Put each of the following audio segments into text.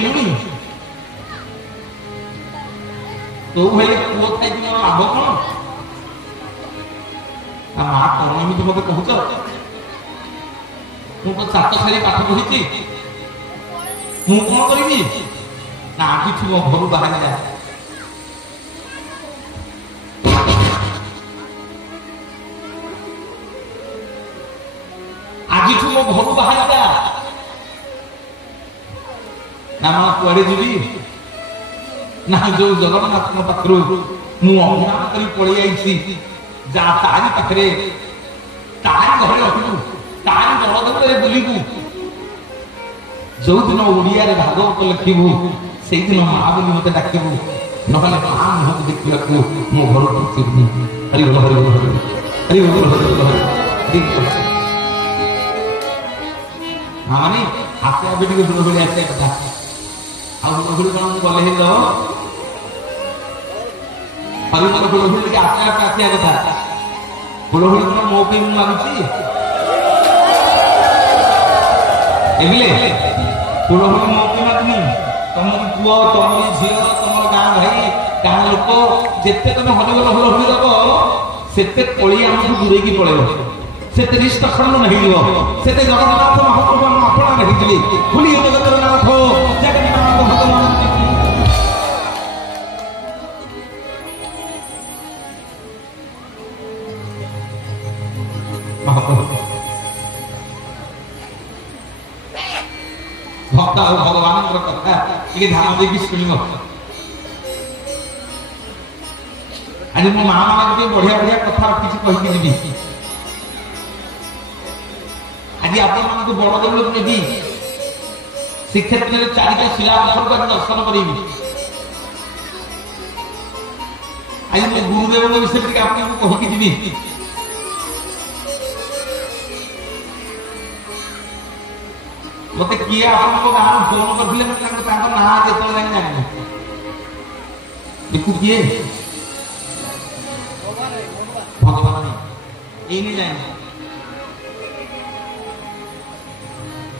ହେଲୁଣି ତୋ ଭାଇ ପୁଅ ଥାଇକି ମୋର ଲାଭ କଣ? ମା କଣ ଏମିତି ମତେ କହୁଛ? ମୁଁ ତ ଚାଟଶାଳୀ ପାଠ ପଢିଛି, ମୁଁ କଣ କରିବି? ନା ଆଜିଠୁ ମୋ ଘରୁ ବାହାରି ଯା। ଆଜିଠୁ ମୋ ଘରୁ ବାହାରି ଯା। ନା ମା କୁଆଡେ ଯିବି? ନା ଯୋଉ ଜଗନ୍ନାଥଙ୍କ ପାଖରୁ ମୁଁ ଅଭିମାନ କରି ପଳେଇ ଆଇଛି, ଯା ତାରି ପାଖରେ ତାରି ଘରେ ରହିବୁ, ତାରି ବଳଦରେ ବୁଲିବୁ। ଯୋଉଦିନ ଓଡିଆରେ ଭାଗବତ ଲେଖିବୁ ସେଇଦିନ ମା ବୋଲି ମତେ ଡାକିବୁ, ନହେଲେ ମା ମୁହଁକୁ ଦେଖିବାକୁ ମୋ ଘରକୁ ଯିବୁନି। ହରି ବୋଲ ହରି ବୋଲ ହରି ବୋଲ ହରି ବୋଲ ହରି ବୋଲ ହରି ମାନେ ଆସିବା ବି ଟିକେ ହୁଳହୁଳି ଆସିବା କଥା। ଆଉ ହୁଳହୁଳି କଣ ଗଲେ ହେଇ ଯାଅ ହରିବୋଲ ହୁଳହୁଳି ଟିକେ ଆସିବା କଥା। ହୁଳହୁଳି କଣ ମୋ ପାଇଁ ମୁଁ ମାଗୁଛି? ଏମିଲେ ହୁଳହୁଳି ମୋ ପାଇଁ ମାଗୁନି। ତମର ପୁଅ, ତମର ଝିଅ, ତମର ଗାଁ ଭାଇ, ଗାଁ ଲୋକ ଯେତେ ତମେ ହରିବୋଲ ହୁଳହୁଳି ଦବ ସେତେ କଳି ଆମକୁ ଦୂରେଇକି ପଳେଇବ, ସେତେ ରିଷ୍ଟ ଖଣ୍ଡନ ହେଇଯିବ, ସେତେ ଜଗନ୍ନାଥ ମହାପ୍ରଭୁ ଆମ ଆପଣାରେ ହେଇଯିବେ। ଭୁଲି ଜଗନ୍ନାଥ ଜଗନ୍ନାଥ ଭଗବାନ ଭକ୍ତ ଆଉ ଭଗବାନଙ୍କର କଥା ଟିକେ ଧ୍ୟାନ ଦେଇକି ଶୁଣିବ। ଆଜି ମୋ ମା ମାନଙ୍କୁ ଟିକେ ବଢିଆ ବଢିଆ କଥା କିଛି କହିକି ଯିବି। ଆଜି ଆପଣମାନଙ୍କୁ ବଡ ଦେଉଳକୁ ନେବି, ଶ୍ରୀକ୍ଷେତ୍ରରେ 4ଟା ଶିଳାବସରକୁ ଆଜି ଦର୍ଶନ କରିବି। ଆଜି ମୋ ଗୁରୁଦେବଙ୍କ ବିଷୟରେ ଟିକେ ଆପଣଙ୍କୁ କହିକି ଯିବି। ମତେ କିଏ ଆପଣଙ୍କ ଗାଁରୁ ଫୋନ କରିଥିଲେ, ତାଙ୍କ ନାଁ ଯେତେବେଳେ ଯାଇ ଜାଣିନି। ଦେଖୁ କିଏ ଭଗବାନ ଏଇନି ଜାଣିନି।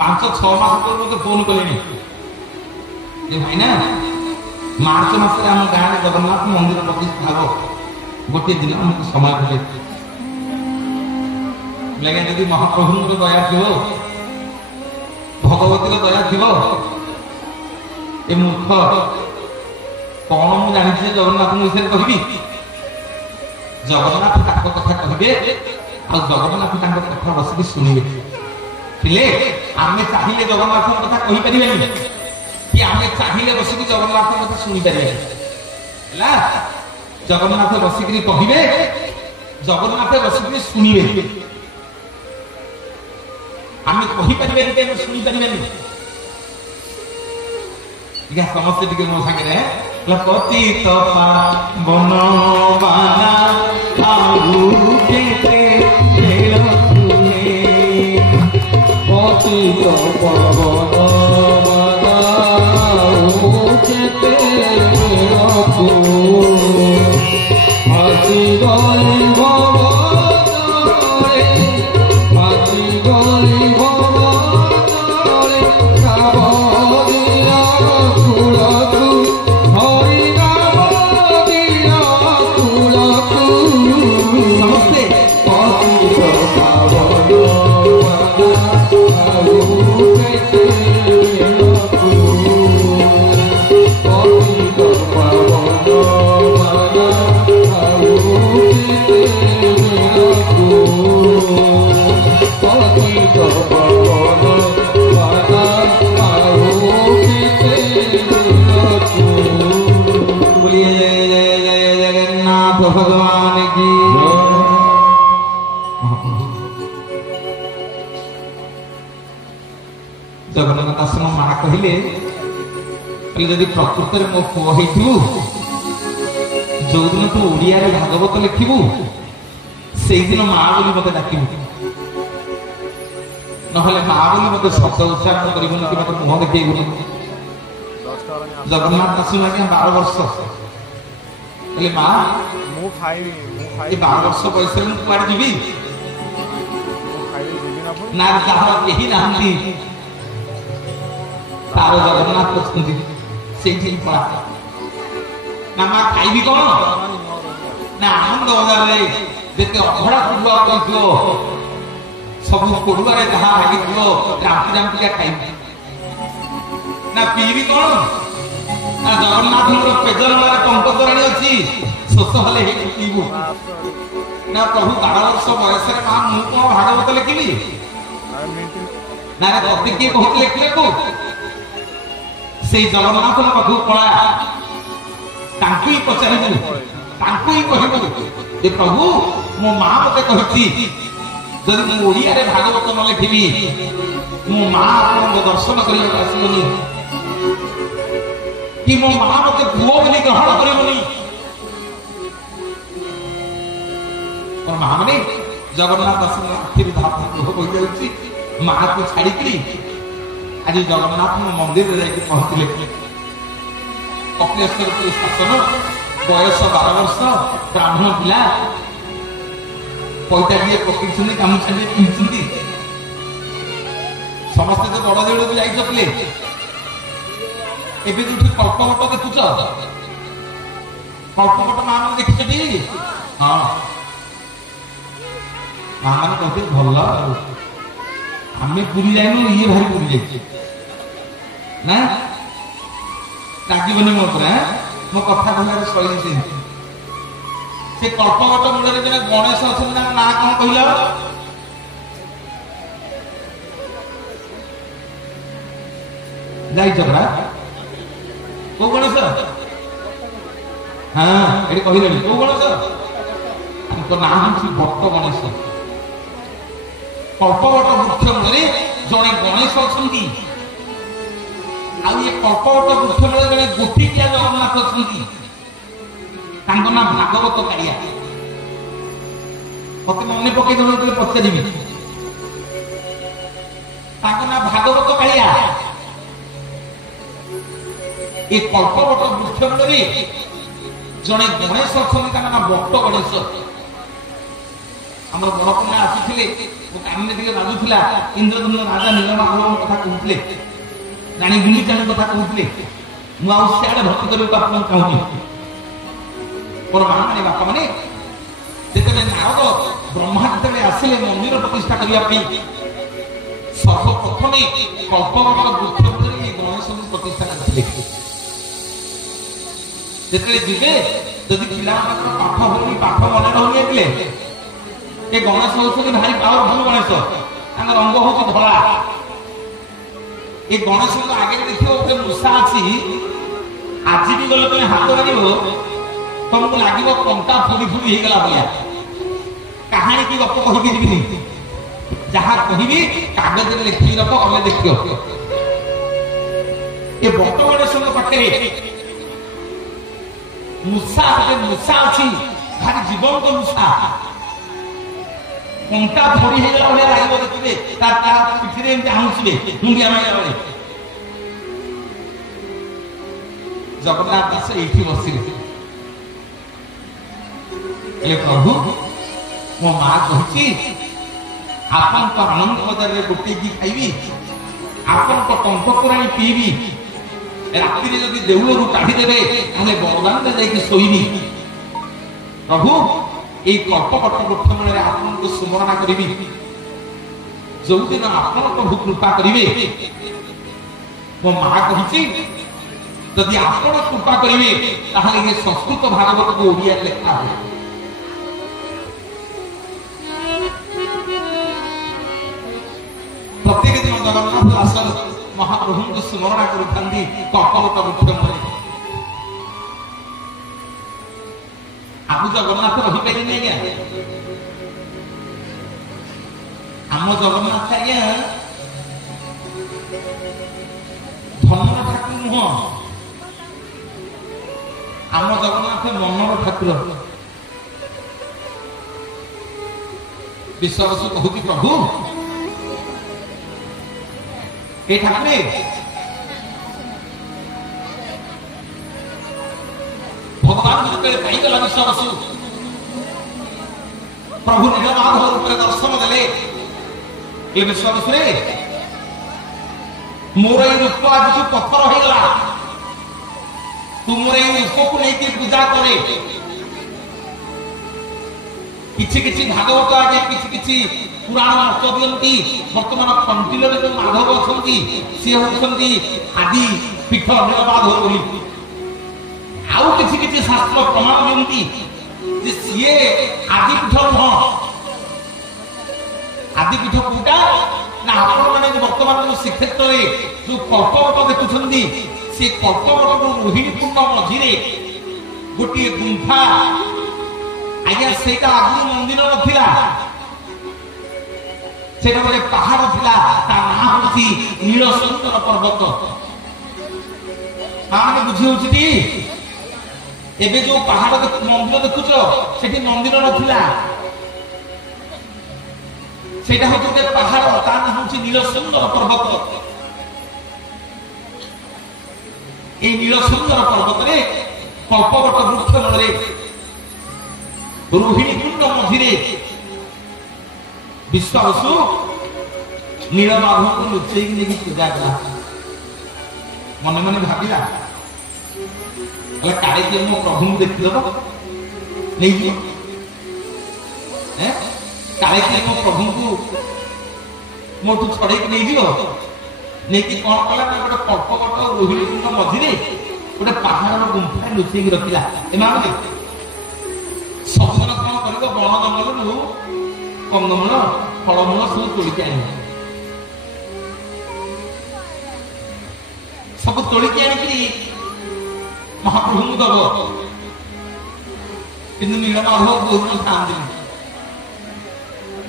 5-6 ମାସ ପରେ ମତେ ଫୋନ କଲେଣି ଯେ ଭାଇନା ମାର୍ଚ୍ଚ ମାସରେ ଆମ ଗାଁରେ ଜଗନ୍ନାଥ ମନ୍ଦିର ପ୍ରତିଷ୍ଠା ହବ, ଗୋଟିଏ ଦିନ ଆମକୁ ସମୟ ଦେଲେ। ଲାଗେ ଯଦି ମହାପ୍ରଭୁଙ୍କର ଦୟା ଥିବ, ଭଗବତୀର ଦୟା ଥିବ, ଏ ମୂର୍ଖ କଣ ମୁଁ ଜାଣିଛି ଯେ ଜଗନ୍ନାଥଙ୍କ ବିଷୟରେ କହିବି? ଜଗନ୍ନାଥ ତାଙ୍କ କଥା କହିବେ, ଆଉ ଜଗନ୍ନାଥ ତାଙ୍କ କଥା ବସିକି ଶୁଣିବେ। ଥିଲେ ଆମେ ଚାହିଁଲେ ଜଗନ୍ନାଥଙ୍କ କଥା କହିପାରିବାନି, କି ଆମେ ଚାହିଁଲେ ବସିକି ଜଗନ୍ନାଥଙ୍କ କଥା ଶୁଣିପାରିବାନି। ହେଲା, ଜଗନ୍ନାଥ ବସିକିରି କହିବେ, ଜଗନ୍ନାଥ ବସିକିରି ଶୁଣିବେ। ଆମେ କହିପାରିବାନି କି ଆମେ ଶୁଣିପାରିବାନି। ଟିକେ ସମସ୍ତେ ଟିକେ ମୋ ସାଙ୍ଗରେ ପତିତ ପାବନ ବାନା ଆଉ କେତେ ବେଳ ତୁମେ, ପତିତ ପାବନ ବାନା ଆଉ କେତେ ବେଳ ତୁମେ, ଆସି ଗଲେ ଭବରେ, ଆସି ଗଲେ ଭବରେ, କାବ ଦିନ କୁଳକୁ, ହରି ନାମ ଦିନ କୁଳକୁ, ସମସ୍ତେ ପତିତ ପାବନ ବାନା ଆଉ କେତେ ବେଳକୁ, ପତିତ ପାବନ ବାନା ଆଉ କେତେ ବେଳକୁ, ପତିତ ପାବନ ବାନା ଆଉ କେତେ ବେଳକୁ। बोलिए जय जय जगन्नाथ भगवान की। जगन्नाथ आश्रम माँ कहले जदि प्रकृत में मो पुओ हो जो दिन तू ओडिया भागवत लिखबू से दिन माँ बोली मत डाकबू, ना माँ बोली मत शब्द उच्चारण करूँ कि मत मुह देखनी। जगन्नाथ आश्रम आज्ञा 12 वर्ष माँ 12 वर्ष बयस कुआड़े जी ना जहाँ केही ना तार जगन्नाथ अछंती सेठी पळा ना मा खाइबी कोन ना आनंद बजार रे जेते अभड़ा कुडुआ कइथलो सब कुडुआ रे जहा लागिथलो रामती रामती खाइबी ना पीबी कोन ना जगन्नाथ रो पेजल वाला टंक तोराणी अछि सोस हले हे पीबू ना प्रभु 12 वर्ष बयस रे मा मु कोन भागवत लिखिबी ना रे कति के कहत लिखले को से जगन्नाथ रो पाखु पळा तांकी पचारिबू तांकी कहबू जे प्रभु मो मां मते कहिछि जदि मु ओडिया रे भागवत न लिखिबी मो मां आपन दर्शन करिया आसीबनी कि मो मां मते पुओ बोली ग्रहण करिबनी और मां माने जगन्नाथ दर्शन आखिर धाप हो जाउछि मां को छाड़ी करी आज जगन्नाथ मंदिर रे जाके पहुंचले कपिलेश्वर के शासन बयस 12 वर्ष ब्राह्मण पिला पैसा दिए पकड़ी गामुछा दिए पिंधुंती समस्त तो बड़ देउल को जाई सकले एबे जो कल्पवट देखुछ कल्पवट मां मन देखिछटी हां मां मन कहते भल आमे पुरी जाइनु ये भारी पुरी जाइछे ना राजीवने मो पर मो कथा कहलार शैली से कल्पवट मूल रे जने गणेश अछन ना कोन कहिला जाई जबरा को गणेश हां एडी कहिलेनी को गणेश को नाम छी भक्त गणेश कल्पवट वृक्ष मूल जने गणेश अछंती आ ये कल्पवट वृक्ष मूल जने गोटिकिया जगन्नाथ अछंती तांको ना भागवत कालिया मते मने पके दो पचारिबी तांको ना भागवत कालिया ए कल्पवट वृक्ष मूल जने गणेश अछंती तांको ना भक्त गणेश हमर बड़ पुण्य आसीथिले कामने दिके बाजुथिला इंद्रदम्न राजा नीलमाधव कथा कहउथिले रानी गुंडीचाणी कथा कहउथिले मु आ सियाडे भक्ति करबा आपन कहउनी और मां माने बापा माने जेते नारद ब्रह्मा जेते आसिले मंदिर प्रतिष्ठा करिया पई सर्वप्रथमे कल्पवट वृक्ष मूले गणेश प्रतिष्ठा करथिले जेते जिबे जदि पिला पाठ होनी पाठ मने रहनी एतले ए गणेश होछन भारी पावरफुल गणेश तांग रंग होछ धला ए गणेश को आगे देखियो ओते मूसा अछि आज भी गले तने हाथ लागिबो तुमको लागिबो कंटा फुली फुली हे गला बलिया कहानी की गप कहि दिबिनी जहां कहिबी कागज रे लिखि रखो ओले देखियो ए भक्त गणेश को पटरे मूसा अछि भारी जीवन को मूसा कंटा थोड़ी हे गला बलिया लागिबो देखिबे ता पिठिरे एम चाहुछिबे मुंडिया माइला बले जगन्नाथ दास एठी बसिले ए प्रभु मो मां कहिछि आपन तो आनंद बजार रे गोटी की खाइबी आपन तो टंकपुराणी पीबी रात्रि रे जदी देउल रु काढी देबे ताले बरदान रे जाई सोईबी प्रभु ए कल्पवट वृक्ष मूल रे आपन को स्मरण करिबी जो दिन आपन प्रभु कृपा करिवे मो मां कहिछि जदी आपन कृपा करिवे ताहाले ये संस्कृत भागवत को ओडिया लेखा हो प्रत्येक दिन जगन्नाथ दास महाप्रभु को स्मरण करुथांती कल्पवट वृक्ष मूल आम जगन्नाथ रही पारे नहीं आज्ञा आम जगन्नाथ आज्ञा धनर ठाकुर नुह आम जगन्नाथ मनर ठाकुर विश्वास कहूँ प्रभु ए ठाकुरे भगवान रूपे पाईगला विश्वास प्रभु नीलमाधव रूपे दर्शन देले ए विश्वास रे मोर ये रूप आज जो पत्थर हो गला तुमर ये रूप को लेके पूजा करे किछि किछि भागवत आगे किछि किछि पुराण अर्थ दियंती वर्तमान कंटिन्यूर जो माधव अछंती से होछंती आदि पीठ माधव बोली आउ किछि किछि शास्त्र प्रमाण दियंती जे सिए आदि पीठ न आदि पीठ कोटा ना आपण माने वर्तमान जो श्रीक्षेत्र रे जो कल्पवट देखुछंती से कल्पवट रोहिणी कुंड मझिरे गोटी गुंफा आज्ञा सेटा आगु मंदिर नथिला सेटा गोटे पहाड़ थिला ता नाम होची नीलसुंदर पर्वत माने बुझी होची ती एबे जो पहाड़ मंदिर देखुछो सेठी मंदिर नथिला सेटा होची गोटे पहाड़ ता नाम होची नीलसुंदर पर्वत ए नीलसुंदर पर्वत रे कल्पवट वृक्ष मूले रोहिणी कुंड मझिरे विश्वासु नीलमाधव को लुचई की पूजा कला मन मन भाविला काले किए मो प्रभु देखिदेव नहीं काले किए मो प्रभु को मोटू छड़े नहीं जीव नहीं कौन कला ना गोटे कल्पवट रोहिणी कुंड मझिरे गोटे पहाड़ गुंफा लुचई रखिला एमाने सबन कौन कर बण जंगल कंदमूल फलमूल सब तोड़िक आन सब तोड़िक आनिकी महाप्रभु दब कि नीलमाधव बहुत खाते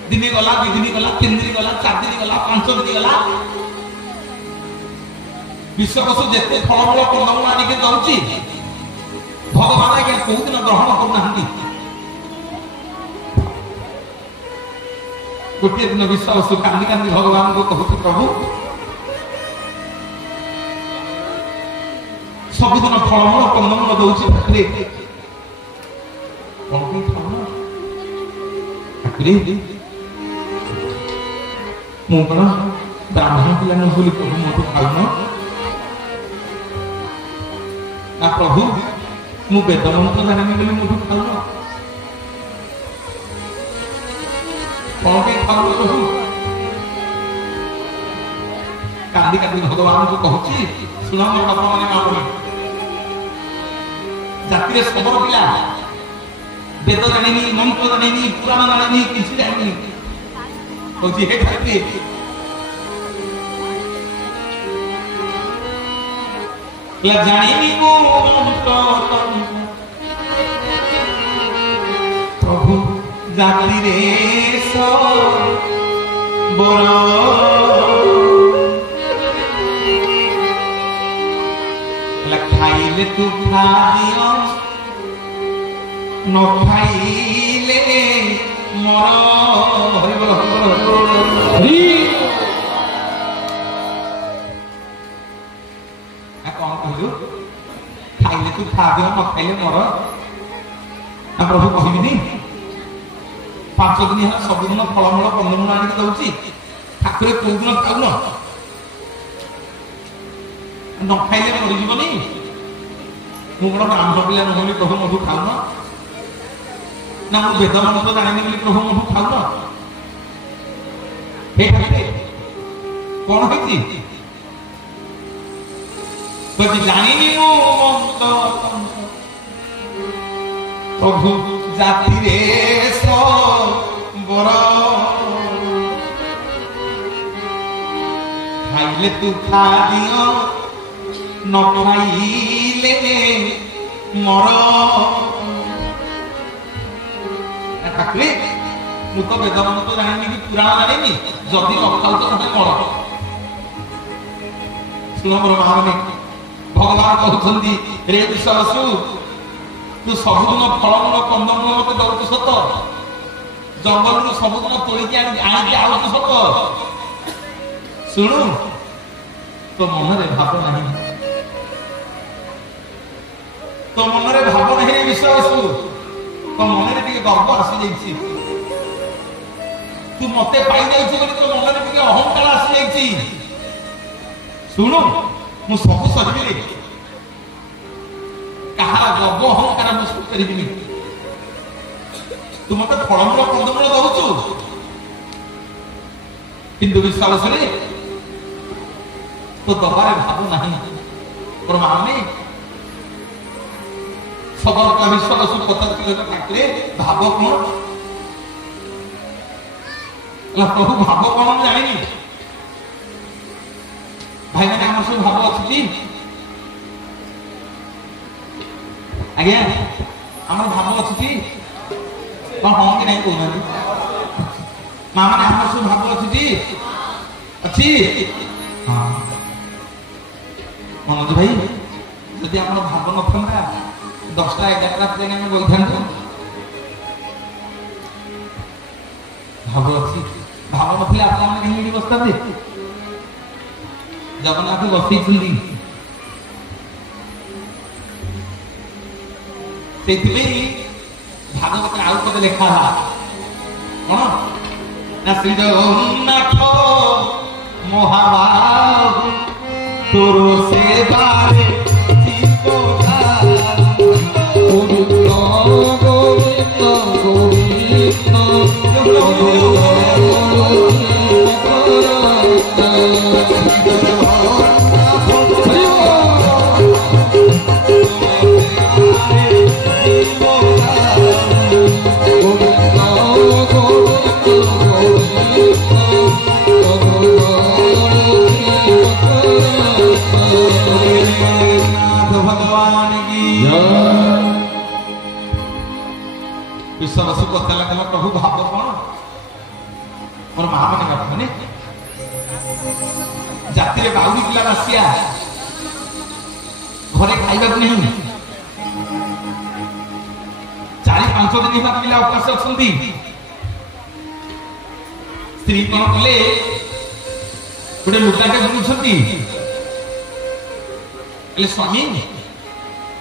दिन गला 2 दिन गला 3 दिन गला 4 दिन गला 5 दिन गला विश्वकसु जिते फलमूल कंदमूल आनिक दौची भगवान आगे कौ दिन ग्रहण करना गोटे दिन विश्वास कांदी कांदी भगवान को कहते प्रभु सबुदिन फलमूल कंदमूल दौची पाखे मु कौन ब्राह्मण पिला बोली प्रभु मोटू खाऊन ना प्रभु मु वेद मंत्र जानी बोली मोटू खाऊन कौन के खाऊ प्रभु कांदी कांदी भगवान को कहूची सुना मोर बापा माने मां जाति रे खबर पिला वेद जानिनी मंत्र जानिनी पुराण जानिनी किछि जानिनी कहूची हे खाती ला जानिनी मो मंत्र प्रभु जाति रे सो बोलो खाइले तू खा दियो न खाइले मर हरि बोल हरि कौन कहलु खाइले तू खा दियो न खाइले मर ना प्रभु कहबिनी 5 दिन है सब दिन फलमूल कंदमूल आनिक दौची ठाकुर कौ दिन खाऊन न खाइले मरीजनी मुझे ब्राह्मण पिला नुह प्रभु मोटू खाऊन ना मुझे वेद मंत्र जानी बोली प्रभु मोटू खाऊन कौन है जानी प्रभु जाति रे बर खाइले तू खा दियो न खाइले मर ठाकुरे मु तो वेद मंत्र जानी कि पुराण जानी जदि न खाऊ तो मर शुण मोर महारानी भगवान कहते रे विश्वासु तू सबुदिन फलमूल कंदमूल मत दौचु सत जंगल सबुदिन तोड़िकी आनिकी आउचु सत शुणु तो मन भाव नहीं तो मन भाव नहीं विश्वास तो मन में गर्व आसी जाइए तू मत पाई तो मन में अहंकार आसी जाइए ଶୁଣୁ ମୁଁ ସବୁ ସହିବି କାହାର ଗର୍ବ ଅହଙ୍କାର ମୁଁ ସବୁ କରିବିନି ତୁ ମତେ ଫଳମୂଳ କନ୍ଦମୂଳ ଦଉଛୁ କିନ୍ତୁ ବିଶ୍ୱାସରେ ତୋ ଦବାରେ ଭାବ ନାହିଁ তোর মানে সবর বিশ্বর কথা থাকলে ভাব কোন প্রভু ভাব কোন জানি ভাই মানে আমার সব ভাব ଅଛି আজ্ঞা আমার ভাব ଅଛି হ্যাঁ কি নাই কৌন মা মানে আমার সব ভাব ଅଛି मनोज भाई जदि आप भाव न था 10टा 11टा ट्रेन में बोलता भाव अच्छी भाव ना आप कहीं बसता जगन्नाथ बसई भागवत आउ कदे लेखा कौन ना श्री जगन्नाथ महाबाहु तोरो सेवारे विश्वासी कहते लगे प्रभु भाव कौन मोर माँ मैंने जाति बाउरी पिला बासिया घरे खाइबा नहीं 4-5 दिन पिला उपास अच्छा स्त्री कौन कले गोटे लुगाटे बुलुंट स्वामी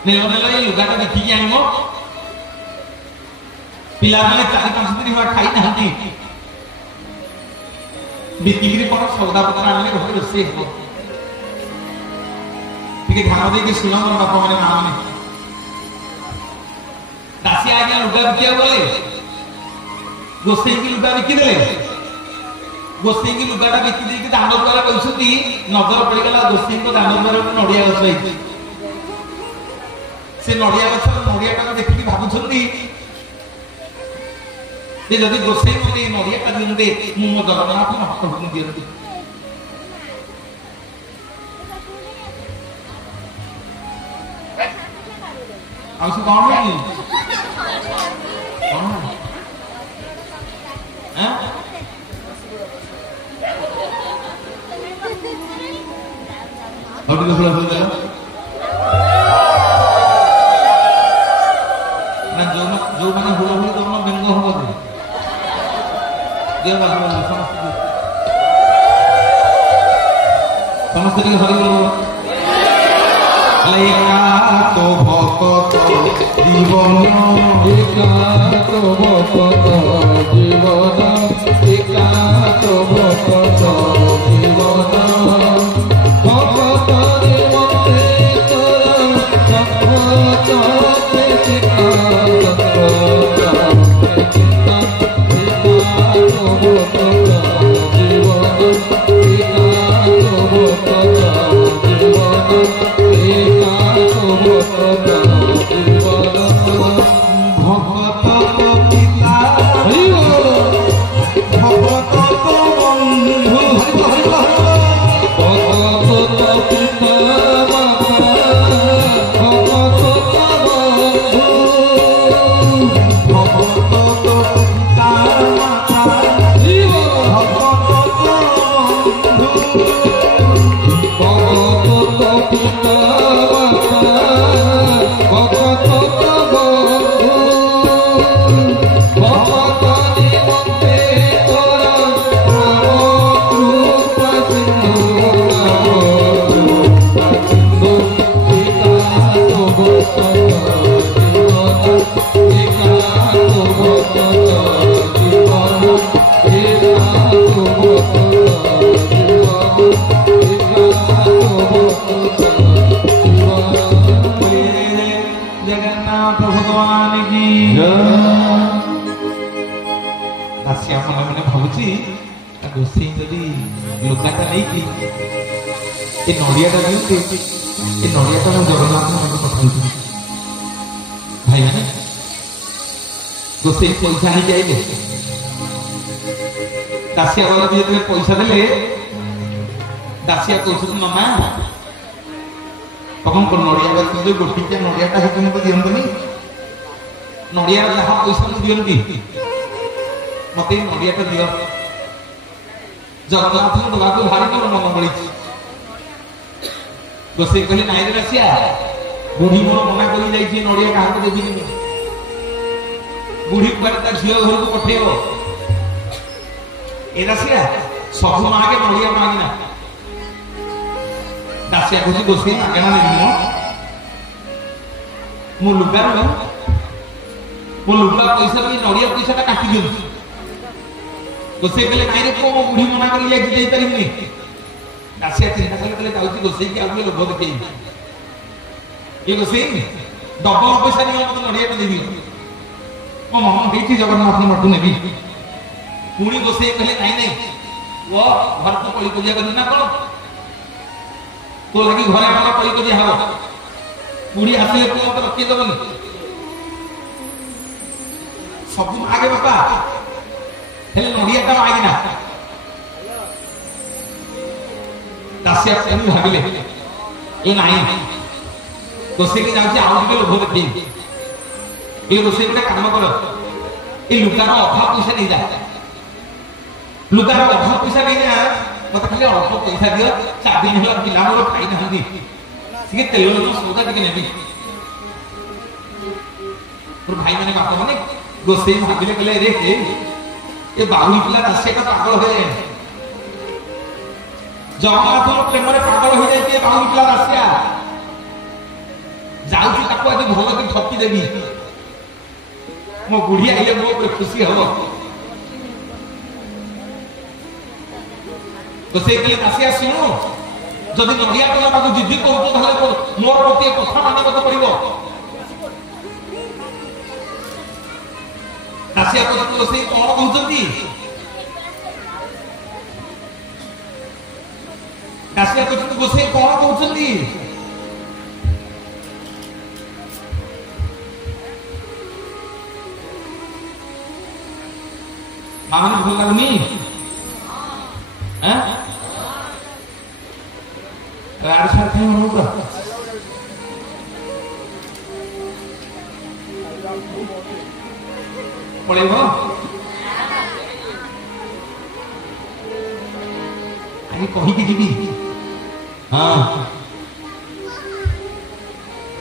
नेल नेल ये लुगाटा देखिए आनम पिला मैंने 4-5 दिन खाई ना बिक्री कौन सौदा पत्र आने घर रोसे ध्यान देके शुण मोर बापा मैंने माँ मैंने दासी आज्ञा लुगा बिका गले गोसई की लुगा बिकिदे गोसई की लुगाटा बिकी देकी दांड द्वारा कहते नजर पड़गला गोसई को दांड द्वारा नड़िया गछ से नड़िया गछ नड़िया देखिए भावुंट जदि गोसई मत नड़िया दिंदे मो जगन्नाथ नष्ट दिखती कौन जो मैंने हुआ हुई तो व्यंग हम समस्त तो भक्त जीवन एकात भक्त जीवन एकात भक्त जीवन भक्त जगन्नाथ भगवान की दासिया मन मन भावुची गोसाई जदि लुगाटा नहीं कि नड़ियाटा दिखते ये नड़ियाटा मैं जगन्नाथ पठाई भाई मैंने गोसाई पैसा नहीं जाइले दासिया वाला भी जो पैसा देले दासिया कहते मामा तक नड़िया गति जो गोटी नड़ियाटा है मत दिखनी नड़िया जहाँ पैसा मुझे दिखती मत नड़ियाटा दि जगन्नाथ दवाको भारी मोर मन बड़ी गोसाई कहले नाई रे दासिया बुढ़ी मोर मना कर नड़िया क्या देवी बुढ़ी कुआरे झील घर को पठेब ए दासिया सब मागे नड़िया मागिना दासिया कह गोसाई मागेना देवी मो लुगा मो लुगा पैसा भी नड़िया पैसा काटि दिखाई गोसाई कहले नाई रे को मो बुढ़ी मना कर दासिया चिंता कले जाऊँगी गोसाई की आगे लोभ देखे ये गोसाई डबल पैसा नहीं मत नड़िया देवी मो मन होती जगन्नाथ मठू नेबी पुणी गोसाई कहले नाई नहीं वो घर को कली कलिया कर ना कौन तो लगी घरे वाला कली कलिया हम पुणी आसे तो मत रखी दबनी सब आगे बापा हेले नड़िया का मागिना दासिया भाविले ये नाई गोसाई की जाऊँगी आउ टे लोभ देखे ये गोसाई गोटे कम कर ये लुगार अभाव पैसा नहीं जा लुगार अभाव पैसा नहीं जा मत खाली अल्प पैसा दियो 4 दिन है पिला मोर खाई ना तेल सौदा टे नेबी भाई मैंने बाप मैंने गोसाई भाविले कहले रे ये बाहुली पिला दासिया का पागल हो जाए जगन्नाथ प्रेम पागल हो जाए बाहुली पिला दासिया जाऊँगी ताको आज भल के ठकी देवी मो बुढ़ी आइले मो खुशी हम गोसाई कहले दासिया शुणु जदि नड़िया टंका जिद्दी कर मोर गोटे कथा मानक पड़ो दासिया कहते गोसाई कौन कहते दासिया कहते गोसाई कौन कहते मामन भूल लगनी राजसार कहीं होगा पड़ेगा आगे कही की जीवी हाँ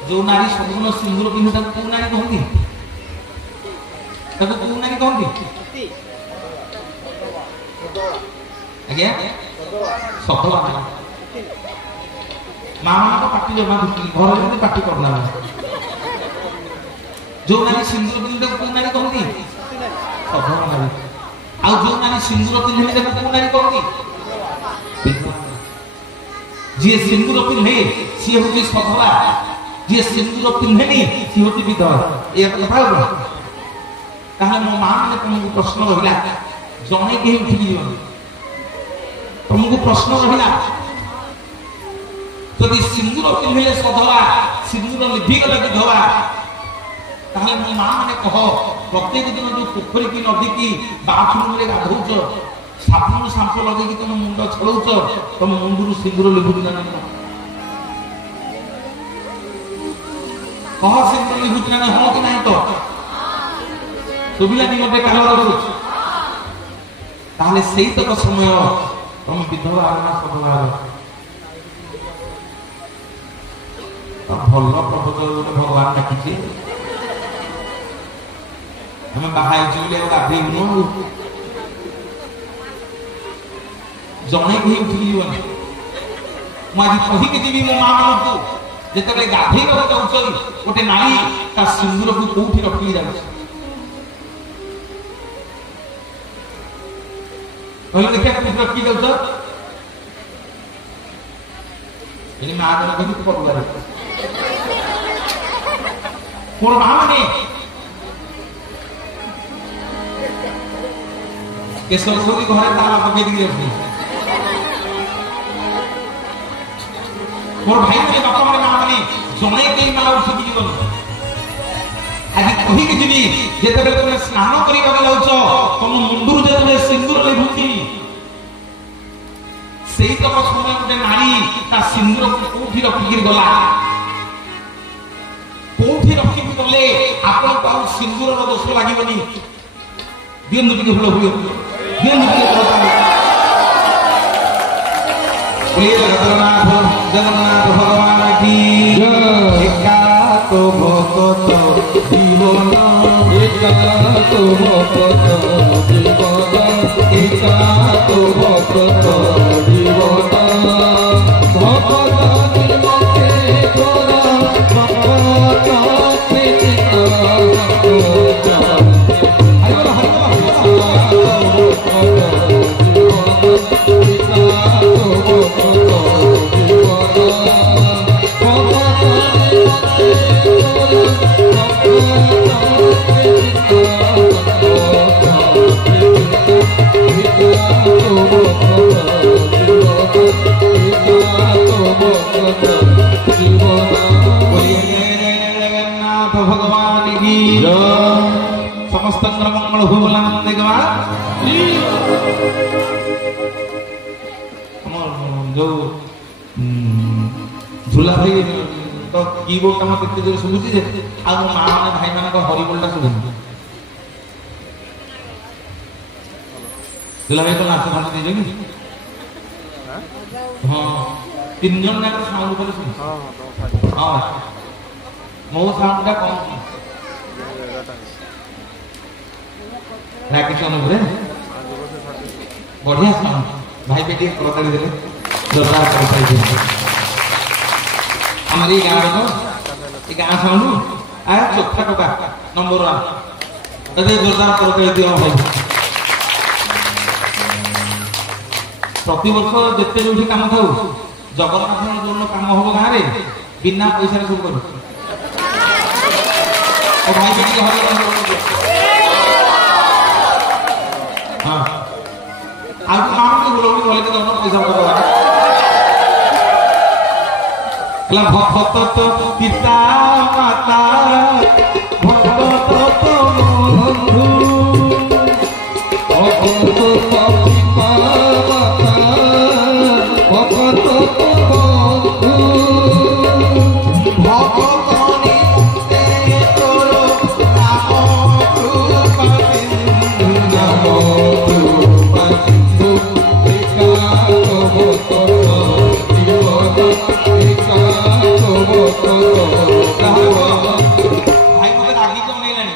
जो नारी संपूर्ण सिंदूर पिंधे ताको कौ नारी कहती ताको कौ नारी कहती आज्ञा सफल माँ मान पार्टी जमा घर में पार्टी करना जो नारी सिंदूर पिंधे कौ नारी कहती सफल नारी आ जो नारी सिंदूर पिंधे कौ नारी कहती जी सिंदूर पिंधे सी हूँ सफला जी सिंदूर पिंधेनी सी हूँ विधवा ये कथा हो मो माँ मैंने तुमको प्रश्न रहा जड़े कहीं उठिक जीवन तुमको प्रश्न रहा जदि सिंदूर पिंधे सधवा सिंदूर लिभिगला विधवा ताहले मो माँ मैंने कह प्रत्येक दिन जो पोखरी की नदी की बाथरूम में गाधौच साबुन सांपो लगे तुम मुंड छड़ौच तुम मुंडू सिंदूर लिभुची ना कह सिंदूर लिभुची ना हाँ कि नहीं तो सुबिला निमते कारोबार करुछ ताहले सेई तक समय तुम विधवा ना सधवा भल प्रबोधन गोटे भगवान डाकी हमें बाहर गाधे जड़े कहीं उठिक जीवन मुझे कहीकि जी मो माँ मान को जो गाधे जाऊँ गोटे नारी ता सिंदूर को कौटी रखी जाऊँ कहले देखिए कौटी रखी जाऊँ माँ जन कही पड़ुआ मोर मां माने केशव सोरी घरे ताला पके दी रखी मोर भाई माने बापा माने मां माने जणे के माला उठी जीवन आज कहि के जीवी जेते तुम स्नान करी बगे जाउछ तुम मुंडुर जेते सिंदूर लेभुती सेई तक समय गोटे नारी ता सिंदूर कोठी रखि गला कोठी रखि गले आपन को सिंदूर रो दोष लागिबनी दियम नुटी फुल हुए दियम नुटी जगन्नाथ भगवान की एका तो भगत जीवन एका तो भगत जीवन एका तो भगत जीवन भगत निमते तोरा भगत प्रीतिना भगवान की समस्त मंगल हो जो झूला भाई तो कीबोर्ड मत एते जोर सुबुची जे आ मां माने भाई माने को हरिबोलटा सुबुची झूला भाई तो नाच फाट दे जे हां तीन जन ना साउंड बोले सुन हां मो साउंडटा कम ना किछ अनुरे बढ़िया साउंड भाई बेटी करताड़ी देले जोरदार करताड़ी देले हमारी गांव रो ए गांव साउंड आ चोखा टोका नंबर 1 तदे जोरदार करताड़ी दियो भाई प्रति वर्ष जेते जोठी काम थाउ जगन्नाथ जोन काम हो गांव रे बिना पैसा रे सब करू ओ भाई बेटी घर हां आज काम के बोलोगे बोले के दोनों पैसा करवा ला भक्त तो पिता माता भक्त तो बंधु भक्त तो पिता माता भक्त तो बंधु भक्त निते तोरो नाम कृपाति नाम भाई मत आगे कम नहीं लानी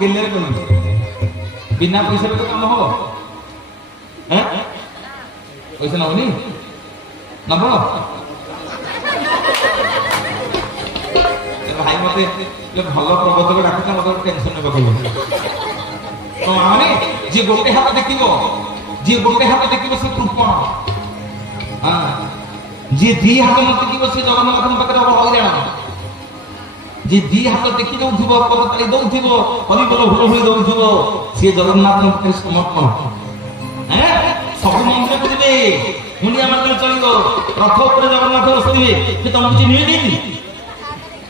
गिल्लर करूँ बिना पैसे पे तो काम हो हैं पैसे ना होनी नबो भाई मत जो भलो प्रबोधक डाकता मत टेंशन ने बकलो तो माने जे गोटे हाथ देखिबो से कृपण हां जे दी हाथ मत देखिबो से जगन्नाथ पाखरे हो जाण जे दी हाथ देखि दउथिबो करताली दउथिबो हरिबोल भूल होई दउथिबो से जगन्नाथ पाखरे समर्पण हैं सब मंदिर को दिबे मुनिया मंदिर चलिबो रथ ऊपर जगन्नाथ बसदिबे से तुम चिन्हिबे नहीं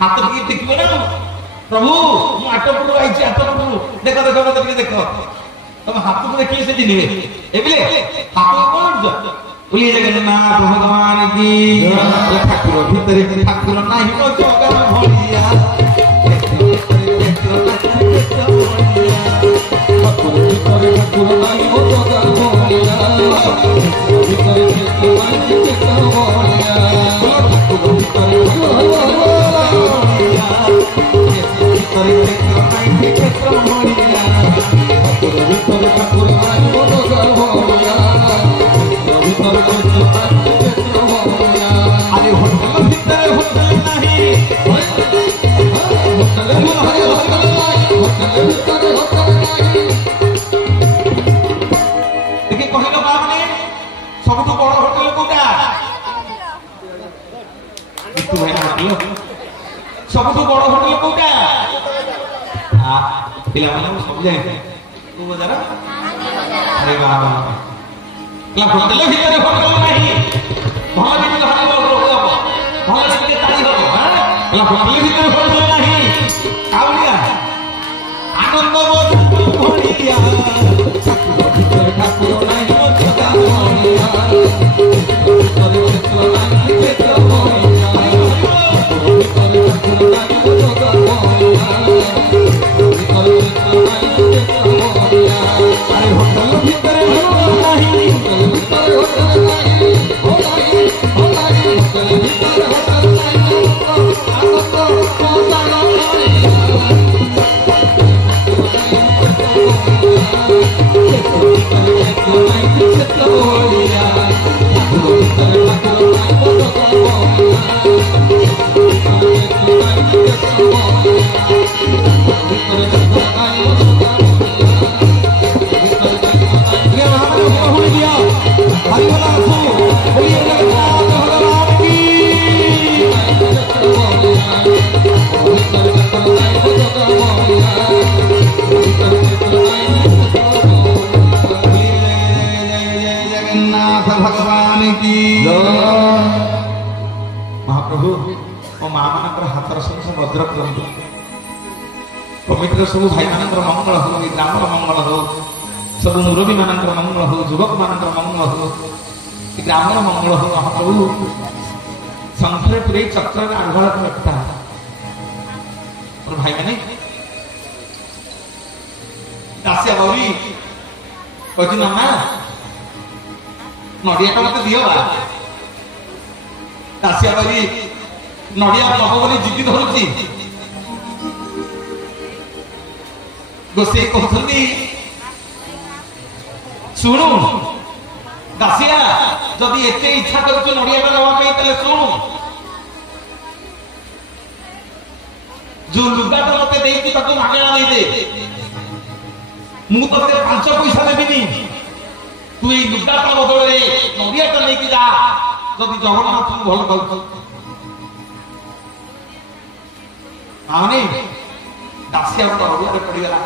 हाथ की देखिबो ना प्रभु मु आटपुर आइछि आटपुर देखो देखो मत देखो तुम हाथ को देखिए से चिन्हिबे एबिले हाथ कोन बोलिए जगन्नाथ भगवान की ठाकुर भीतर ठाकुर नाही को जगन भलिया ठाकुर भीतर ठाकुर नाही को जगन भलिया भीतर ठाकुर नाही को जगन भलिया ठाकुर भीतर ठाकुर भलिया भीतर ठाकुर नाही को जगन भलिया ठाकुर भीतर ठाकुर नाही को जगन भलिया अरे होटल भीतर होटल नहीं देखिए कहलो बाबने सबठु बड़ होटल कोटा ସବୁଠୁ ବଡ ହୋଟେଲ କୋଉଟା? ପିଲାମାନଙ୍କୁ ସବୁ ଜାଣିବେ କୋଉ ବଜାର? ଆରେ ବାବା ହୋଟେଲ ଭିତରେ ହୋଟେଲ ନାହିଁ, ଭଲ ଟିକେ ହବ, ଭଲ ଟିକେ ତାଳି ହବ। ହୋଟେଲ ଭିତରେ ହୋଟେଲ ନାହିଁ, କାଉଡ଼ିଆ ଆନନ୍ଦ ଭଳିଆ ଠାକୁର ନାହିଁ भगवान की महाप्रभु और माँ मान हाथर सब भद्र करते कमिटर सब भाई मान मंगल हो, ग्राम मंगल हो, सब मुरबी मान मंगल हो, युवक मान मंगल हो, ग्राम मंगल हो। महाप्रभु संसार पूरे चक्र आधार रखता और भाई मैंने दासिया गौरी कहती ना नड़िया तो मत दियो दासिया गौरी नड़िया नब बोली जिद्दी धरुची गोसे कहते शुणु दासिया जदि एते इच्छा करूँ नड़िया नवा शुणु जो लुगाटा मत मागणा नहीं दे मु तो 5 पैसा देविनी तू ये लुगाटा बदल नड़ियाटा नहीं जा जदि जगन्नाथ भल पाऊ आने दासिया गोटे अड़िया पड़गला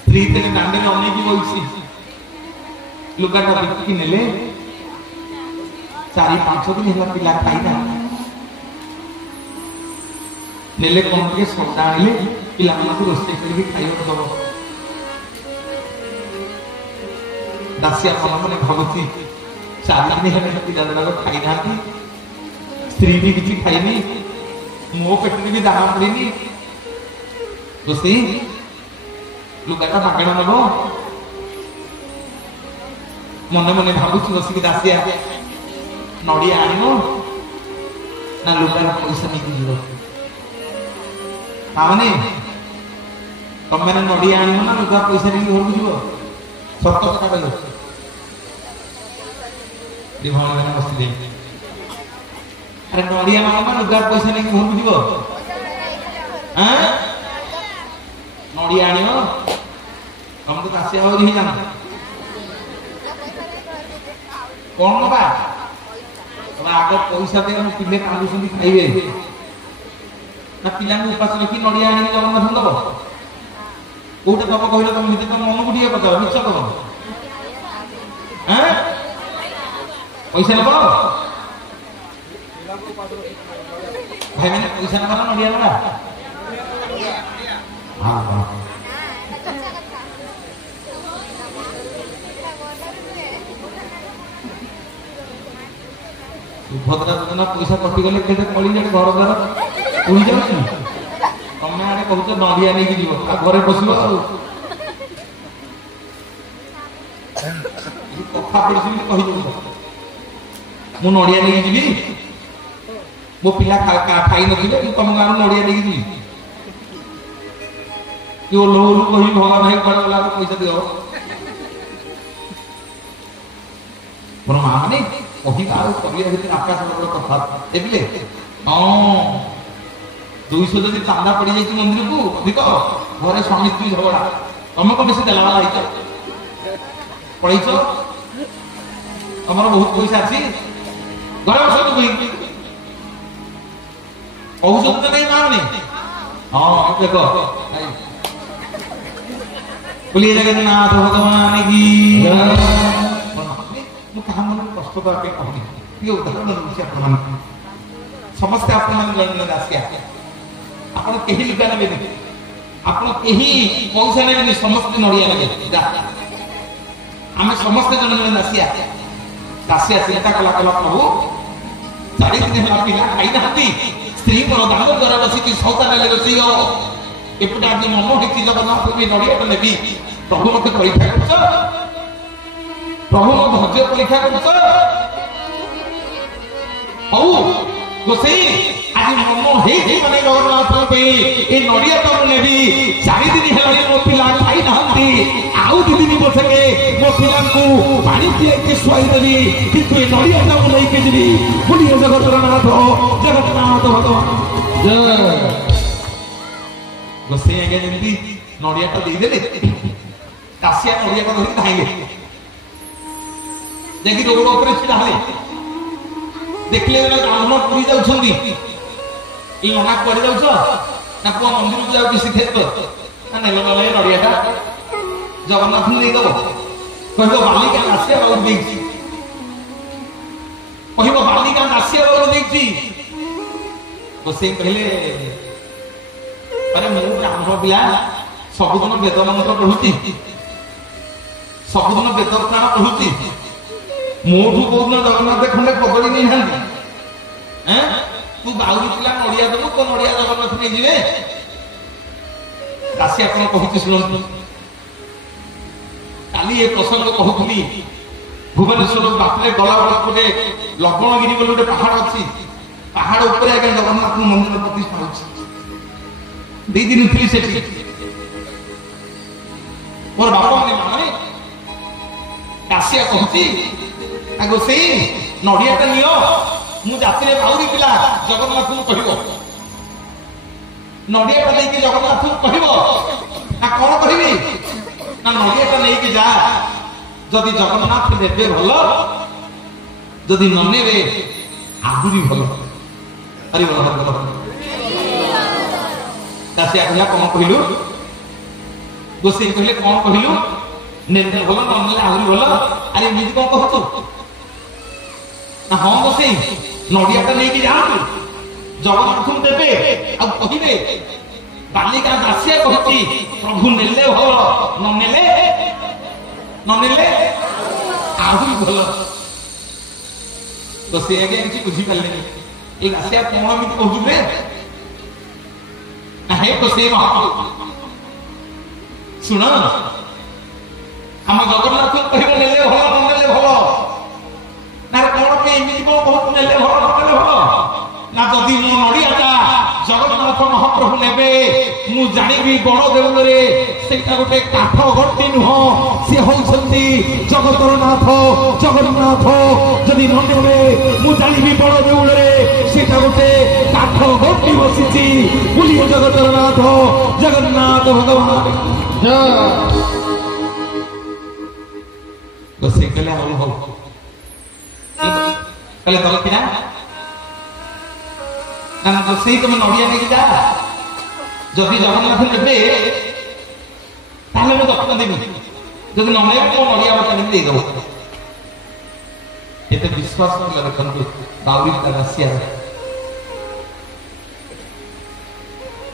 स्त्री तेरे दांडी अनेक बसी लुगाटा बिकिकी नेले 4-5 दिन है पिला खाईना नेले कौन के सौदा आइले पिला रोषे करके खाइबा दब दासिया मन मन भावुची 4 दिन है पिला खाई ना स्त्री भी किसी खाईनी मो पेट भी दाना पड़ेनी रोषे लुगाटा मागणा नब मन मन भावुची बसिक दासिया नड़िया आण ना लुगार पैसा नहीं जीव माने तुम मैंने नड़िया आण ना लुगार पैसा नहीं घर जीव सत कथा कह भौणी मैंने बस अरे नड़िया मांग लुगार पैसा नहीं घर जीव नड़िया आण तुम तो दासिया हो जाना कौन नवा आग पैसा दे पिले कांदुंट खाइबे ना पिला उपास रखी नड़िया आनी जगन्नाथ दब कौटे दब कहले तुम निजे तुम मन को टे पचार मिछ कह पैसा नब भाई मैंने पैसा नब ना नड़िया नवा हाँ हाँ सुभद्रा योजना पैसा कटिगले के पड़ी जाए घर द्वार उड़ी जाऊँ तुम आड़े कह नड़िया नहीं जीव घरे बस कथा पड़ी कही मु नड़िया नहीं जी मो पिला खाई नी तुम गाँव नड़िया नहीं जी कि ओलो ओलू कही भगवान भाई घर गला पैसा दियो मोर माँ मैंने आकाश बड़ कथा देखिले हाँ 200 जदि चांदा पड़ जाए मंदिर को अधिक घरे स्वामी स्त्री झगड़ा तुम कौन बेसी देला वाला पढ़ी तुम बहुत पैसा अच्छी घर सब कहते नहीं माने हाँ देखो बोलिए जगन्नाथ भगवान की कष्ट कहनी उदाहरण दूसरी समस्ते आसिया आप कहीं लुगा ने आप पैसा ने समस्त नड़िया लगे आम समस्ते जन जन दासिया दासिया चिंता कला कला प्रभु 4 दिन है पिला खाई ना स्त्री मोर दान द्वारा बसी शौचालय रोषेय एपटे आज मम होती जगन्नाथ भी नड़िया नेबी प्रभु मत परीक्षा कर प्रभु मत धैर्य परीक्षा कर गोसाई आज मम होती माने जगन्नाथ ये नड़िया तो नेबी 4 दिन है मो पिला खाई ना आउ 2 दिन बसके मो पिला को पानी पिए शुआईदेवी किंतु ये नड़िया तो लेके जी बोलिए जगन्नाथ जगन्नाथ भगवान गोसाई आगे जमी नड़िया तो देदेले काशिया नड़िया को धरिक धाइले जाकि रोड उपर छिड़ा हेले देखले ब्राह्मण पुरी जाउछंदी ई नना कुआडे जाउछ ना पुआ मंदिर जाउ कि सिखेत ना नेलो नले नड़ियाटा जगन्नाथ ने देबो कहबो बालिका काशिया बाबू देछि कहबो बालिका काशिया बाबू देछि गोसाई कहले अरे मु ब्राह्मण पिला सबुदिन वेद मंत्र पढ़ुची सबुदिन वेद प्राण पढ़ुची मोठू कौन जगन्नाथ खंडे पकड़ी नहीं हाँ तू बाउरी पिला नड़िया देबू तो नड़िया जगन्नाथ नहीं जीवे दासी आपन कहूची शुणु काली ए प्रसंग कहूली भुवनेश्वर बाटरे गला बड़े लक्ष्मणगिरी बोले गोटे पहाड़ अच्छी पहाड़ उपर आगे जगन्नाथ मंदिर प्रतिष्ठा होची 2 दिन थी से मोर बापा ने माने दासिया कहती आगो से नड़िया नियो मु जाति बाउरी पिला जगन्नाथ को कहबो नड़िया लेके जगन्नाथ को कहबो ना कौन कहबी ना नड़िया लेके जा जदि जगन्नाथ देवे भल जदि न नेबे आहुरी भल अरे भल दासिया कहला कौन कहलु गोसाई कहले कौन कहलु नेले भल न नेले आहुरी भल अरे एमती कौन कहतु ना हाँ गोसाई नड़िया नहीं जातु जगन्नाथ देवे आ कहे बालिका दासिया कहती प्रभु नेले भल न नेले आहुरी भल गोसाई आगे किसी बुझी पारे ये दासिया कौन एमती कहूबे ना हे गोसाई शुण आम जगन्नाथ कह नेले भल न नेले भल ना कौन पे एमती कौन कहतु नेले भल न नेले भल ना जदि मो नड़ियाटा जगन्नाथ महाप्रभु नेबे मु जानिबी बड़ देउल रे सेटा गोटे काठ गट्टी नुह से होउछंती जगतर नाथ जगन्नाथ जदि न नेबे मु जानिबी बड़ देउल रे सेटा गोटे काठ गट्टी बसिची बोलिए जगतर नाथ जगन्नाथ भगवान गोसाई कहले हो कहले तल पिना ना गोसाई तुम नड़िया लेके जा जदि जगन्नाथ नेबे ताले मैं दक्षिण देवी जदि न नेबे तो नड़िया बता दे दो एते विश्वास कर रखंतु बाउरी दासिया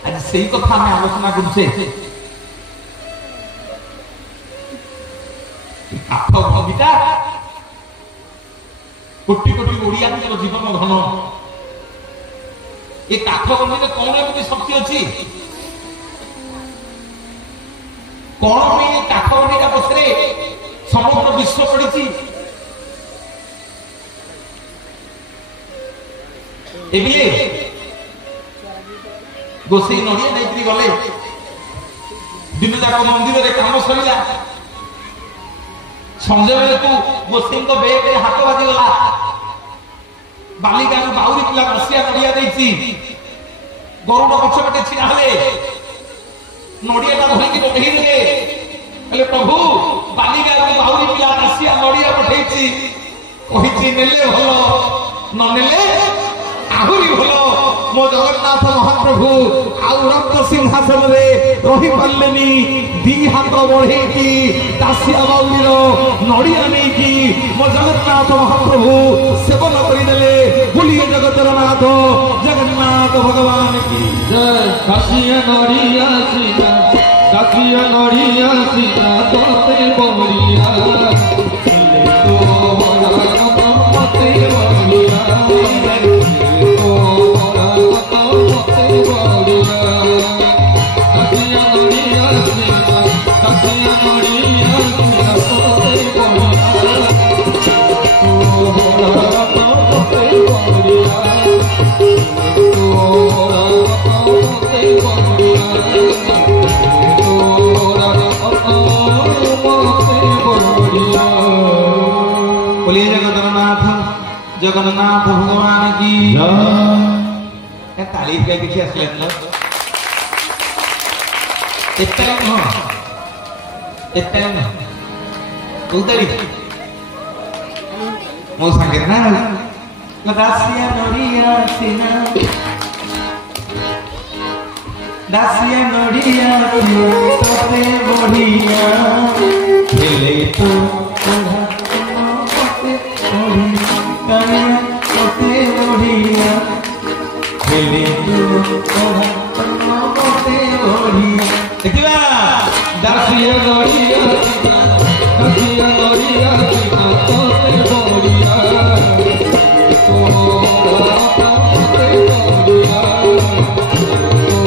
आज सही कथा में आलोचना करछे काठ भूमिका कोटि कोटि ओडिया जीवन धन ये काठ बंदी कौन एमती शक्ति अच्छी कौन ये काठ बंदी पछरे समग्र विश्व पड़ी गोसाई नड़िया नहीं गले दिन जाक मंदिर में काम सरला संजय बेले को गोसाई बेग में हाथ बाजिगला बालिका बाउरी पिला बसिया नड़िया गरुड़ पछपटे छिड़ा नड़िया धरिकी पठेदेले प्रभु बालिका बाउरी पिला बसिया नड़िया पठे नेले भल न नेले आहुरी भल मो जगन्नाथ महाप्रभु आउ रक्त सिंहासन रे रही पारलेनी दी हाथ बढ़े की दासिया बाउलीर नड़िया नहीं की मो जगन्नाथ महाप्रभु सेवन करदेले बुलिए जगतर नाथ जगन्नाथ भगवान की जय। दासिया नड़िया सीता दासिया नड़िया सीता तोते बढ़िया तो मते बढ़िया जगन्नाथ भगवान की ताली क्या किसी असले मो संगे ना दासिया नड़िया सीना दासिया नड़िया तोते बढ़िया खेले तो तोते बढ़िया खेले तो तोते बढ़िया देखिबा दासिया नड़िया दासिया नड़िया सीता तोते बढ़िया तो तोते बढ़िया तो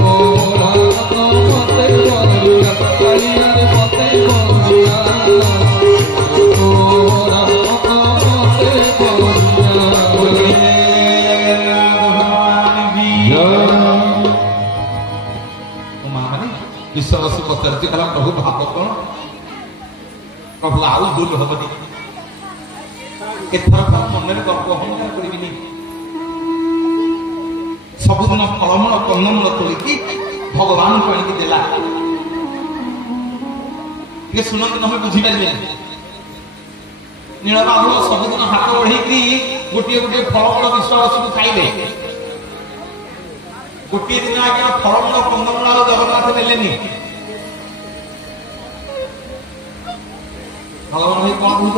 मते बढ़िया कलिया रे मते बढ़िया तो मते बढ़िया भगवान की विश्वास पचारती कला प्रभु भाव कौन प्रभु आउ भूल हबनी एथर मन में गर्व अहंकार करी सबुदिन फलमूल कंदमूल तोलिकी भगवान को आनिक देला ये सुनते नमे बुझी पारे नीलबाबू सबुदिन हाथ बढ़ेकी गोटे गोटे फलमूल विश्वास को खाइले गोटे दिन आगे फलमूल कंदमूल जगन्नाथ नेलेनी भगवान भाई कौन भूल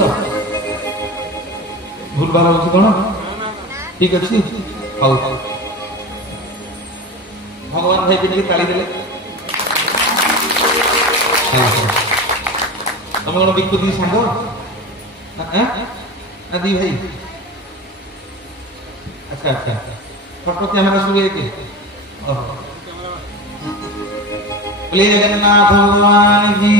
भूल बार हूँ कौन ठीक अच्छे हौ भगवान भाई भी ताली देले तुम कौन बिकु दी सांग ना दी भाई अच्छा अच्छा फोटो कैमरा शुरू है बोले जगन्नाथ भगवान की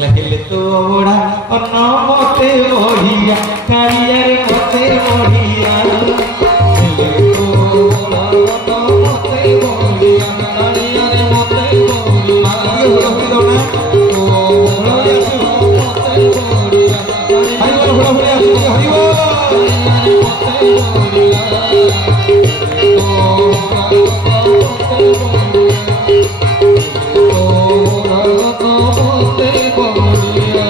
लहले तो ओढ़ा अन्न मते बढ़िया कालियर मते बढ़िया लहले तो ओढ़ा अन्न मते बढ़िया कालियर मते बढ़िया हुड़ा हुड़ी दोना तो ओढ़ा मते बढ़िया हरि बोल हुड़ा हुड़ी आसु हरि बोल कालियर मते बढ़िया तो ओढ़ा मते बढ़िया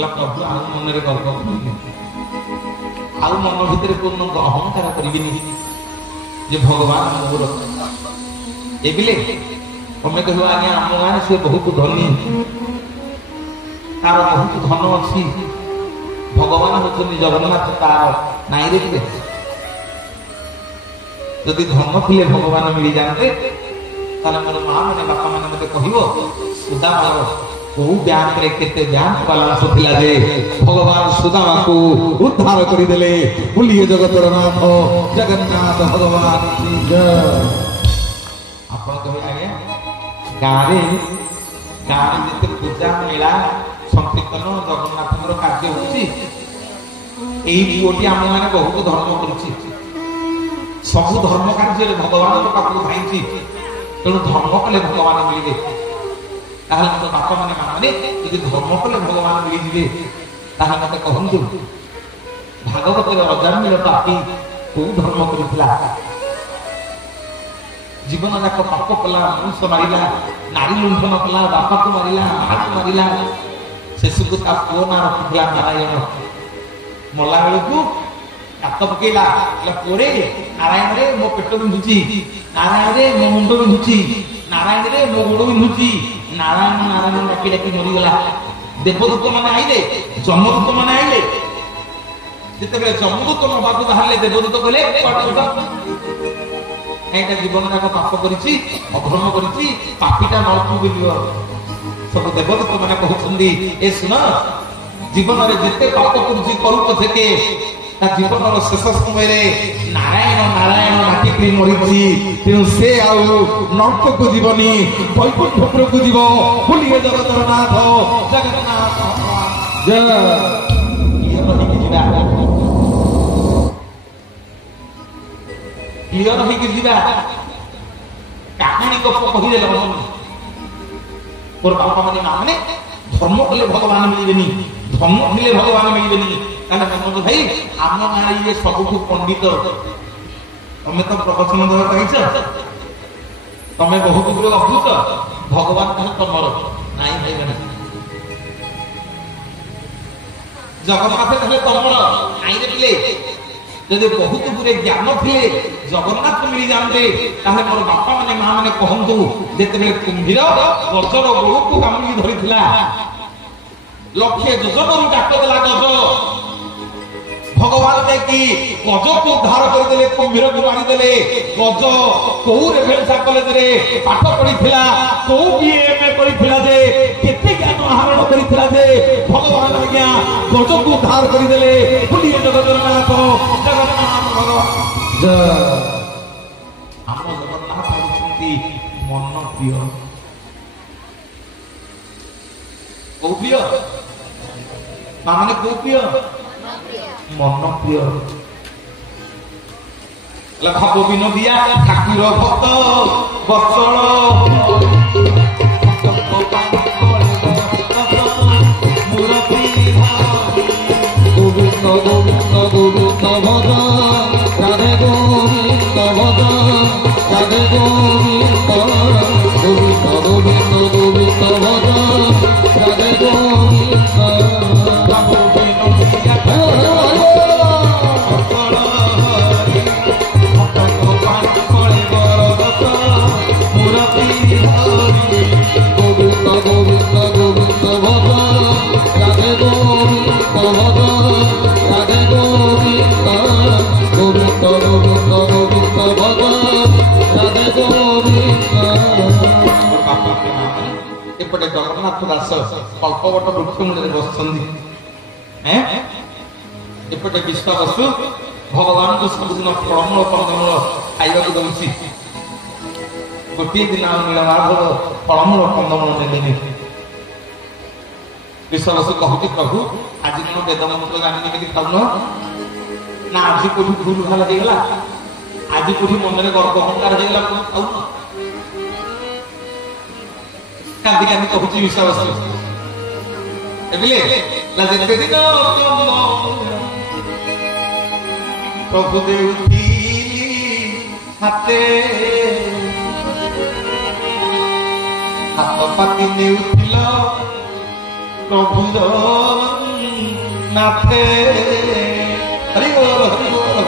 प्रभु आउ मन गर्व आउ मन भितर पूर्ण अहंकार करें भगवान मोर एबिले तमें कह आज्ञा आम गाँव से बहुत धनी तार बहुत धन अच्छी भगवान होती जगन्नाथ तार नाई रे जदि धन थे भगवान मिल जाते मोर माँ मैंने बापा मैंने मत कह सुदामा को बैंक रे केते बैंक बैलेंस थिला जे भगवान सुदामा को उद्धार करि देले बुलिए जगतर नाथ जगन्नाथ भगवान की जय आपण कहे आगे गारे जते पूजा मेला संकीर्तन जगन्नाथर कार्य होछि एही कोटी हम माने बहुत धर्म करूछि सब धर्म कार्य भगवान पाखु धाइछि तेणु धर्म कले भगवान मिलिबे मत बापा मैंने माने यदि धर्म कले भगवान मिलଯିवे मत कहतु भागवत अजामिल पापी को धर्म करुला जीवन जाक पाप कला मनुष्य मारिला नारी लुंठन कला बापा को मारिला माँ को मारिला शेष को पुओ ना रखा नारायण ମଲା ବେଳକୁ ହାତ ପକେଇଲା ପରେ ନାରାୟଣରେ ମୋ ପେଟ ବିନ୍ଧୁଛି, ନାରାୟଣରେ ମୋ ମୁଣ୍ଡ ବିନ୍ଧୁଛି, ନାରାୟଣରେ ମୋ ଗୋଡ ବିନ୍ଧୁଛି। ନାରାୟଣ ନାରାୟଣ ଡାକି ଡାକି ମରିଗଲା। ଦେବଦୂତ ମାନେ ଆଇଲେ, ଯମଦୂତ ମାନେ ଆଇଲେ। ଯେତେବେଳେ ଯମଦୂତ ନବାକୁ ବାହାରିଲେ ଦେବଦୂତ କହିଲେ ଏଇଟା ଜୀବନ ଯାକ ପାପ କରିଛି, ଅଧର୍ମ କରିଛି, ପାପୀଟା ନଳକୁ ବୁଲିବ। ସବୁ ଦେବଦୂତ ମାନେ କହୁଛନ୍ତି ଏ ଶୁଣ, ଜୀବନରେ ଯେତେ ପାପ କରୁଛି କରୁ ପଛକେ ତା ଜୀବନର ଶେଷ ସମୟରେ ନାରାୟଣ ନାରାୟଣ ଡାକିକି ମରିଛି। ତେଣୁ ସେ ଆଉ ନର୍କକୁ ଯିବନି, ବୈକୁଣ୍ଠପୁରକୁ ଯିବ। ବୁଲିବେ ଜଗତର ନାଥ ଜଗନ୍ନାଥ। କ୍ଲିୟର ହେଇକି ଯିବା। କାହାଣୀ ଗପ କହିଦେଲେ ହବନି। ମୋର ବାପା ମାନେ ମା ମାନେ ଧର୍ମ କଲେ ଭଗବାନ ମିଳିବେନି, ଧର୍ମ ଥିଲେ ଭଗବାନ ମିଳିବେନି। କାରଣ ମନୋଜ ଭାଇ ଆମ ଗାଁରେ ଇଏ ସବୁଠୁ ପଣ୍ଡିତ। ତମେ ତ ପ୍ରବଚନ ଦେବା ପାଇଛ, ତମେ ବହୁତ ଦୂର ଅଭୂତ, ଭଗବାନ ତାହା ତମର ନାଇଁ ଭାଇମାନେ। ଜଗନ୍ନାଥ ତାହେଲେ ତମର ନାଇଁରେ ପିଲେ। ଯଦି ବହୁତ ଦୂରେ ଜ୍ଞାନ ଥିଲେ ଜଗନ୍ନାଥ ମିଳିଯାଆନ୍ତେ, ତାହେଲେ ମୋର ବାପା ମାନେ ମା ମାନେ କହନ୍ତୁ, ଯେତେବେଳେ କୁମ୍ଭୀର ଗଜର ଗୋଳକୁ କାମୁଡ଼ି ଧରିଥିଲା, ଲକ୍ଷେ ଯୋଜନରୁ ଡାକ ଦେଲା ଗଜ, ଭଗବାନ ଯାଇକି ଗଜକୁ ଉଦ୍ଧାର କରିଦେଲେ, କୁମ୍ଭୀରକୁ ମାରିଦେଲେ। ଗଜ କୋଉ ରେଭେନ୍ସା କଲେଜରେ ପାଠ ପଢିଥିଲା, କୋଉ BA କରିଥିଲା, ଯେ କେତେ ଜ୍ଞାନ ଆହରଣ କରିଥିଲା, ଯେ ଭଗବାନ ଆଜ୍ଞା ଗଜକୁ ଉଦ୍ଧାର କରିଦେଲେ। ବୁଲିଏ ଜଗତର ନାଥ ଜଗନ୍ନାଥ ଭଗବାନ। ଆମ ଜଗନ୍ନାଥ ହେଉଛନ୍ତି ମନ ପ୍ରିୟ। କୋଉ ପ୍ରିୟ? ମା ମାନେ କୋଉ ପ୍ରିୟ? ମନ ପ୍ରିୟ। ଭାବ ବିନୋଦିଆ ଠାକୁର ଭକ୍ତ ବତ୍ସଳ গোবিন্দ গোবিন্দ গোবিন্দ ভজ রাধে গোবিন্দ ভজ রাধে গোবিন্দ গোবিন্দ গোবিন্দ গোবিন্দ ভজ রাধে গোবিন্দ। ଏପଟେ ଜଗନ୍ନାଥ ଦାସ କଳ୍ପବଟ ବୃକ୍ଷ ମୂଳରେ ବସିଛନ୍ତି, ଏପଟେ ବିଶ୍ୱାବସୁ ଭଗବାନଙ୍କୁ ସବୁଦିନ ଫଳମୂଳ କନ୍ଦମୂଳ ଖାଇବାକୁ ଦଉଛି। ଗୋଟିଏ ଦିନ ନୀଳମାଧବ ଫଳମୂଳ କନ୍ଦମୂଳ ନେଲେନି। ବିଶ୍ୱାବସୁ କହୁଛି, ପ୍ରଭୁ ଆଜି କଣ ବେଦ ମନ୍ତ୍ର ଜାଣିନି କେମିତି ଖାଉନ? ନା ଆଜି କୋଉଠି ଭୁଲ ଭଲ ହେଇଗଲା, ଆଜି କୋଉଠି ମନରେ ଗର୍ବ ଅହଙ୍କାର ହେଇଗଲା, ଖାଉନ? କାନ୍ଦି କାନ୍ଦି କହୁଛି ବିଶ୍ୱାବସୁ, ଯେତେ ଦିନ ପ୍ରଭୁ ଦେଉଥିଲି ହାତେ, ହାତ ପାତି ନେଉଥିଲ ପ୍ରଭୁ ନାଥେ। ହରି ବୋଲ ହରି ବୋଲ।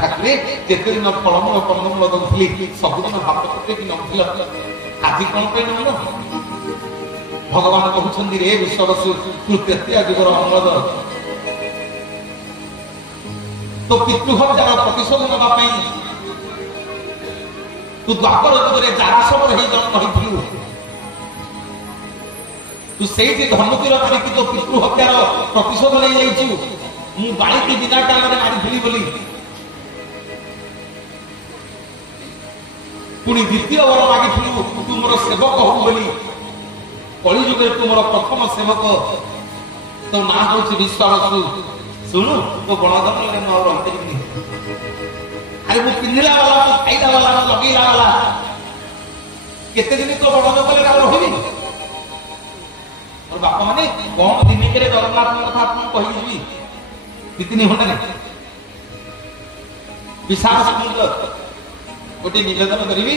ଠାକୁରେ ଯେତେ ଦିନ ଫଳମୂଳ କନ୍ଦମୂଳ ଦଉଥିଲି, ସବୁଦିନ ଭାତ ପକେଇକି ନଉଥିଲ, ଆଜି କଣ ପାଇଁ ନଉନ? ଭଗବାନ କହୁଛନ୍ତି, ରେ ବିଶ୍ୱାବସୁ, ତୁ ତୃତୀୟା ଯୁଗର ଅମଳଦ, ତୋ ପିତୃହତ୍ୟାର ପ୍ରତିଶୋଧ ନେବା ପାଇଁ ତୁ ଦ୍ୱାପର ଯୁଗରେ ଜାରାଶବର ହେଇ ଜନ୍ମ ହେଇଥିଲୁ। ତୁ ସେଇଠି ଧନୁତୀର ମାରିକି ତୋ ପିତୃହତ୍ୟାର ପ୍ରତିଶୋଧ ନେଇଯାଇଛୁ। ମୁଁ ବାଳିକି ବିନା କାଳରେ ମାରିଥିଲି ବୋଲି, ପୁଣି ଦ୍ୱିତୀୟ ବର ମାଗିଥିଲୁ ତୁ ମୋର ସେବକ ହବୁ ବୋଲି। କଳି ଯୁଗରେ ତୁ ମୋର ପ୍ରଥମ ସେବକ, ତୋ ନାଁ ହଉଛି ବିଶ୍ୱାବସୁ। ଶୁଣୁ, ତୋ ଗଣଧର୍ମରେ ମୁଁ ଆଉ ରହିପାରିବିନି। ଆରେ ମୁଁ ପିନ୍ଧିଲା ବାଲା, ମୁଁ ଖାଇଲା ବାଲା, ମୁଁ ଲଗେଇଲା ବାଲା, କେତେ ଦିନ ତୋ ବଣ ଜଙ୍ଗଲରେ ଆଉ ରହିବି? ମୋର ବାପା ମାନେ କଣ ଦିନିକରେ ଜଗନ୍ନାଥଙ୍କ କଥା ଆପଣଙ୍କୁ କହିଯିବି, 2-3 ଘଣ୍ଟାରେ। ବିଶାଳ ସମୁଦ୍ର ଗୋଟେ ନିବେଦନ କରିବି,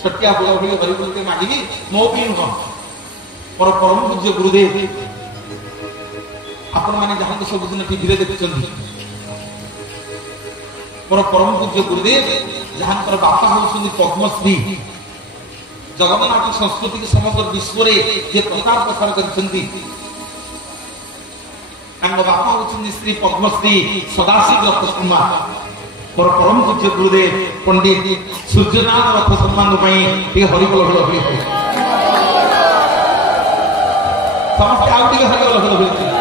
ଛୋଟିଆ ଫୁଳ ଫୁଳ ଧରି ମାଗିବି, ମୋ ପାଇଁ ନୁହଁ, ମୋର ପରମ ପୂଜ୍ୟ ଗୁରୁଦେବ ଆପଣମାନେ ଯାହାକୁ ସବୁଦିନ ଟିଭିରେ ଦେଖୁଛନ୍ତି ମୋର ପରମ ପୂଜ୍ୟ ଗୁରୁଦେବ ଯାହାଙ୍କର ବାପା ହେଉଛନ୍ତି ପଦ୍ମଶ୍ରୀ ଜଗନ୍ନାଥ ସଂସ୍କୃତିକୁ ସମଗ୍ର ବିଶ୍ୱରେ ଯେ ପ୍ରଚାର ପ୍ରସାର କରିଛନ୍ତି ତାଙ୍କ ବାପା ହେଉଛନ୍ତି ଶ୍ରୀ ପଦ୍ମଶ୍ରୀ ସଦାଶିବ ରଥ ଶର୍ମା ମୋର ପରମ ପୂଜ୍ୟ ଗୁରୁଦେବ ପଣ୍ଡିତ ସୂର୍ଯ୍ୟନାଥ ରଥ ସମ୍ମାନ ପାଇଁ ଟିକେ ହରିବୋଲ ହରି ସମସ୍ତେ ଆଉ ଟିକେ ହରିବୋଲ ହରି